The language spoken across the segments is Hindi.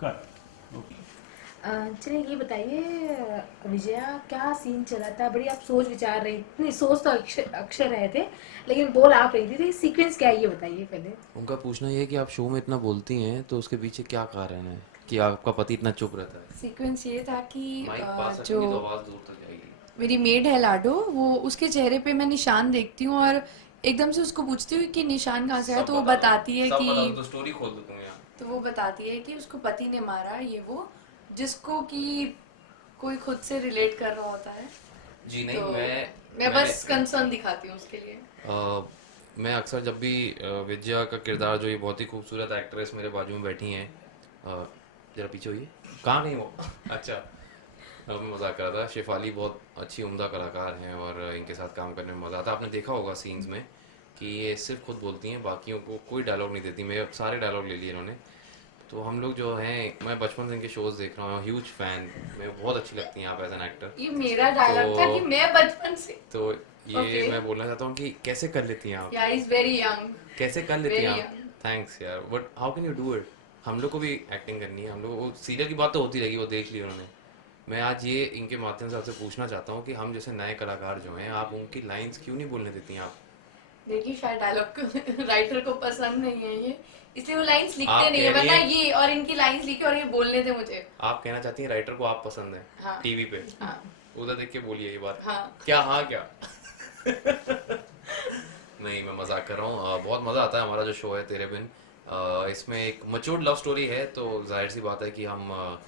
कर ओके। चलिए ये बताइए विजया, क्या सीन चला था? बड़ी आप सोच विचार रही, नहीं सोच तो अक्षर अक्षर रहे थे, लेकिन बोल आप रही थी, तो सीक्वेंस क्या है ये बताइए पहले। उनका पूछना ये है कि आप शो में इतना बोलती हैं तो उसके पीछे क्या कारण है कि आपका पति इतना चुप रहता है। सीक्वेंस ये था कि माइक पास जो रखेंगी तो आवाज़ दूर तक जाएगी। मेरी मेड है लाडो, वो उसके चेहरे पे मैं निशान देखती हूँ और एकदम से उसको पूछती हूँ कि निशान कहाँ से आया, सब तो वो बता दो, बताती है सब कि बता दो तो स्टोरी खोल दो तुम यहाँ। तो वो बताती है कि उसको पति ने मारा, ये वो जिसको कि कोई खुद से रिलेट कर रहा होता है। जी तो नहीं, मैं मैंने बस कंसर्न दिखाती हूँ उसके लिए। मैं अक्सर जब भी विद्या का किरदार, जो ये बहुत ही खूबसूरत एक्ट्रेस मेरे बाजू में बैठी हैं, जरा पीछे होइए, कहाँ गई वो अच्छा, मैं मजाक कर रहा था। शेफाली बहुत अच्छी उम्दा कलाकार हैं और इनके साथ काम करने में मज़ा आता है। आपने देखा होगा सीन्स में कि ये सिर्फ खुद बोलती हैं, बाकियों को कोई डायलॉग नहीं देती। मेरे सारे डायलॉग ले लिए इन्होंने। तो हम लोग जो हैं, मैं बचपन से इनके शोज़ देख रहा हूँ, ह्यूज फैन। मैं बहुत अच्छी लगती हैं आप एज एन एक्टर। ये मेरा तो डायलॉग था कि मैं बचपन से। तो ये ओके। मैं बोलना चाहता हूँ कि कैसे कर लेती हैं आप, या इज वेरी यंग। कैसे कर लेती हैं वेरी आप। यंग। थैंक्स यार, but how can you do it. हम लोग को भी एक्टिंग करनी है, हम लोग को सीरियल की बात तो होती रहेगी, वो देख ली उन्होंने। मैं आज ये इनके माध्यम से आपसे पूछना चाहता हूँ कि हम जैसे नए कलाकार जो हैं, आप उनकी लाइंस क्यों नहीं बोलने देती हैं आप। देखिए शायद डायलॉग राइटर को पसंद नहीं है ये, इसलिए वो लाइंस लिखते आप नहीं कह है, रही वरना हैं, ये और इनकी लाइंस लिखे और ये बोलने थे मुझे। आप कहना चाहती हैं राइटर को आप पसंद हैं हाँ। टीवी पे। हाँ। उधर देख के बोलिए ये बात। हाँ। क्या हाँ क्या नहीं, मैं मजाक कर रहा हूँ। बहुत मज़ा आता है हमारा जो शो है तेरे बिन। इसमें एक मच्योर्ड लव स्टोरी है, तो जाहिर सी बात है कि हम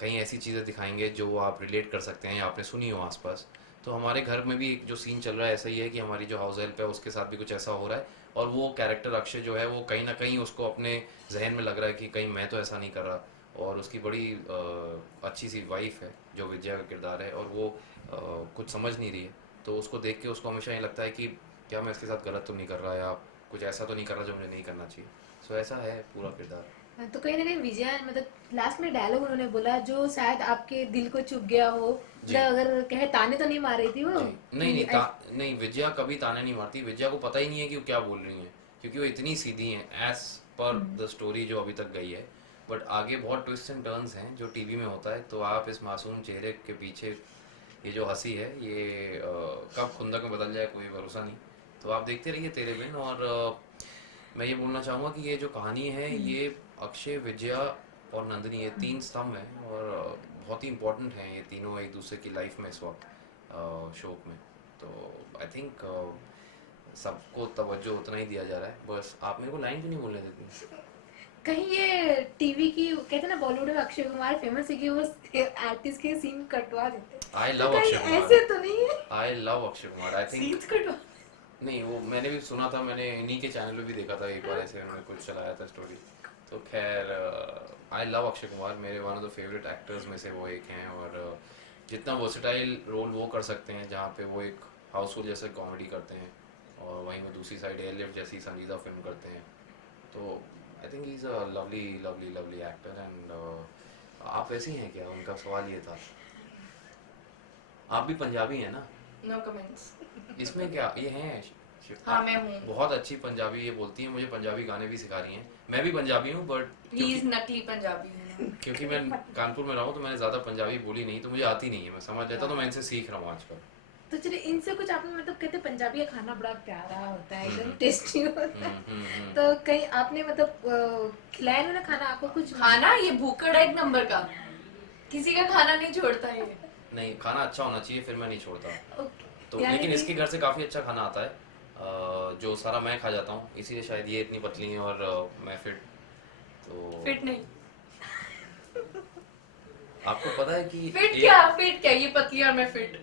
कहीं ऐसी चीज़ें दिखाएंगे जो आप रिलेट कर सकते हैं या आपने सुनी हो आसपास। तो हमारे घर में भी एक जो सीन चल रहा है ऐसा ही है कि हमारी जो हाउस हेल्प है उसके साथ भी कुछ ऐसा हो रहा है, और वो कैरेक्टर अक्षय जो है वो कहीं ना कहीं उसको अपने जहन में लग रहा है कि कहीं मैं तो ऐसा नहीं कर रहा। और उसकी बड़ी अच्छी सी वाइफ है जो विजया का किरदार है, और वो कुछ समझ नहीं रही है। तो उसको देख के उसको हमेशा ये लगता है कि क्या मैं इसके साथ गलत तो नहीं कर रहा, या कुछ ऐसा तो नहीं कर रहा जो मुझे नहीं करना चाहिए। सो ऐसा है पूरा किरदार। तो कहीं ना कहीं विजय, मतलब लास्ट में डायलॉग उन्होंने बोला जो शायद आपके दिल को चुभ गया हो, जी। मतलब अगर कहे ताने तो नहीं मार रही थी वो जी नहीं कि नहीं, नहीं, विजया कभी ताने नहीं मारती। विजया को पता ही नहीं है कि वो क्या बोल रही हैं, क्योंकि वो इतनी सीधी हैं एज पर द स्टोरी जो अभी तक गई है। बट आगे बहुत ट्विस्ट एंड टर्न्स हैं जो टीवी में होता है, तो आप इस मासूम चेहरे के पीछे ये जो हंसी है, ये कब खुंदक में बदल जाए कोई भरोसा नहीं। तो आप देखते रहिए तेरे बिन। और मैं ये बोलना चाहूँगा कि ये जो कहानी है, ये अक्षय, विजया और नंदिनी, ये तीन स्तंभ हैं, और बहुत ही इंपॉर्टेंट हैं ये तीनों एक दूसरे की लाइफ में इस वक्त शो में। तो आई थिंक सबको तवज्जो उतना ही दिया जा रहा है। बस आप मेरे को लाइन क्यों नहीं बोलने देती। कहीं ये टीवी की कहते हैं ना, बॉलीवुड में अक्षय कुमार फेमस है कि वो आर्टिस्ट के सीन कटवा देते हैं, आई तो लव अक्षय कहीं कुमार। ऐसे तो नहीं है I love Akshay Kumar, I think. Scenes कटवा। नहीं, वो मैंने भी सुना था, मैंने इन्हीं के चैनल पे भी देखा था एक बार, ऐसे उन्होंने कुछ चलाया था स्टोरी। तो खैर, आई लव अक्षय कुमार, मेरे one of the favourite actors में से वो एक हैं। और जितना वर्सेटाइल रोल वो कर सकते हैं, जहाँ पे वो एक हाउसफुल जैसे कॉमेडी करते हैं, और वहीं वो दूसरी साइड एयरलिफ्ट जैसी संजीदा फिल्म करते हैं। तो I think he is a lovely lovely lovely actor. And आप वैसी हैं क्या, उनका सवाल ये था। आप भी पंजाबी हैं ना। No comments. इसमें क्या ये हैं, हाँ मैं हूँ। बहुत अच्छी पंजाबी ये बोलती हैं, मुझे पंजाबी गाने भी सिखा रही हैं। मैं भी पंजाबी हूँ, बट प्लीज नकली पंजाबी है। क्योंकि मैं कानपुर में रहा हूँ, तो मैंने ज़्यादा पंजाबी बोली नहीं, तो मुझे आती नहीं है। मैं समझ लेता, तो मैं इनसे सीख रहा हूँ आजकल। तो चलिए इनसे कुछ आपने, मतलब कहते हैं पंजाबी का खाना बड़ा प्यारा होता है, एकदम हम्म टेस्टी होता है, हम्म। तो कहीं आपने मतलब खिलाया ना खाना आपको कुछ? खाना ये भूखड़ एक नंबर का, किसी का खाना नहीं छोड़ता ये। नहीं, खाना अच्छा होना चाहिए, फिर मैं नहीं छोड़ता। तो यानी लेकिन कि इसके घर से काफ़ी अच्छा खाना आता है, जो सारा मैं खा जाता हूँ, इसीलिए शायद ये इतनी पतली है और मैं फिट। तो फिट नहीं। आपको पता है कि फिट क्या, फिट क्या, ये पतली और मैं फिट,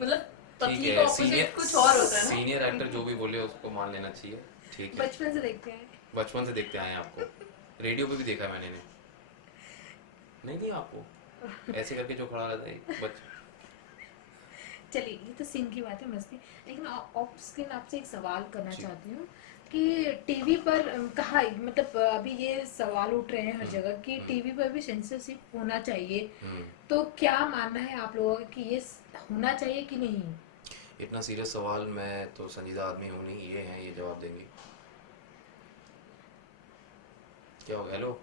मतलब ठीक पतली का है, ऑपोजिट सीनियर कुछ और होता है ना। सीनियर एक्टर जो भी बोले उसको मान लेना चाहिए। ठीक है, बचपन से देखते हैं। बचपन से देखते आए हैं आपको, रेडियो पे भी देखा है मैंने। नहीं नहीं आपको ऐसे करके जो खड़ा रहता है बच। चलिए ये तो सीन की बात है, मस्ती। लेकिन ऑफ स्क्रीन आपसे एक सवाल करना जी। चाहती हूँ कि टीवी पर कहा, मतलब अभी ये सवाल उठ रहे हैं हर जगह कि हम्म टीवी पर भी सेंसरशिप होना चाहिए, हम्म। तो क्या मानना है आप लोगों का कि ये होना चाहिए कि नहीं? इतना सीरियस सवाल, मैं तो संजीदा आदमी हूँ नहीं, ये हैं ये जवाब देंगे। क्या हो गया, हेलो।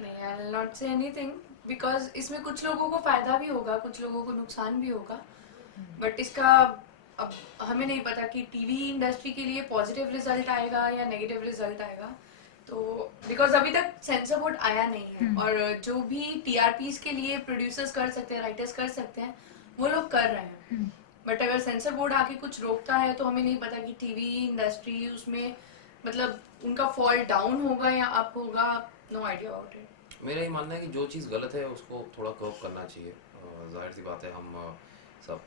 नहीं, I will not say anything because इसमें कुछ लोगों को फायदा भी होगा, कुछ लोगों को नुकसान भी होगा, बट इसका अब हमें नहीं पता कि टीवी इंडस्ट्री के लिए पॉजिटिव रिजल्ट आएगा या नेगेटिव रिजल्ट आएगा। तो बिकॉज अभी तक सेंसर बोर्ड आया नहीं है, और जो भी टीआरपीज के लिए प्रोड्यूसर्स कर सकते हैं, राइटर्स कर सकते हैं, वो लोग कर रहे हैं। बट अगर सेंसर बोर्ड आके कुछ रोकता है तो हमें नहीं पता कि टीवी इंडस्ट्री उसमें मतलब उनका फॉल डाउन होगा या अप होगा, नो आइडिया अबाउट इट। मेरा ये मानना है कि जो चीज़ गलत है उसको थोड़ा कर्व करना चाहिए। जाहिर सी बात है, हम सब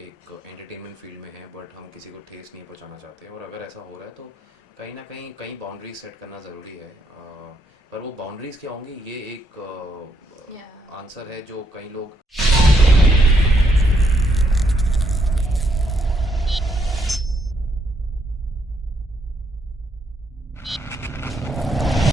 एक एंटरटेनमेंट फील्ड में हैं, बट हम किसी को ठेस नहीं पहुंचाना चाहते, और अगर ऐसा हो रहा है तो कहीं ना कहीं बाउंड्रीज सेट करना ज़रूरी है। पर वो बाउंड्रीज क्या होंगी, ये एक आंसर है जो कई लोग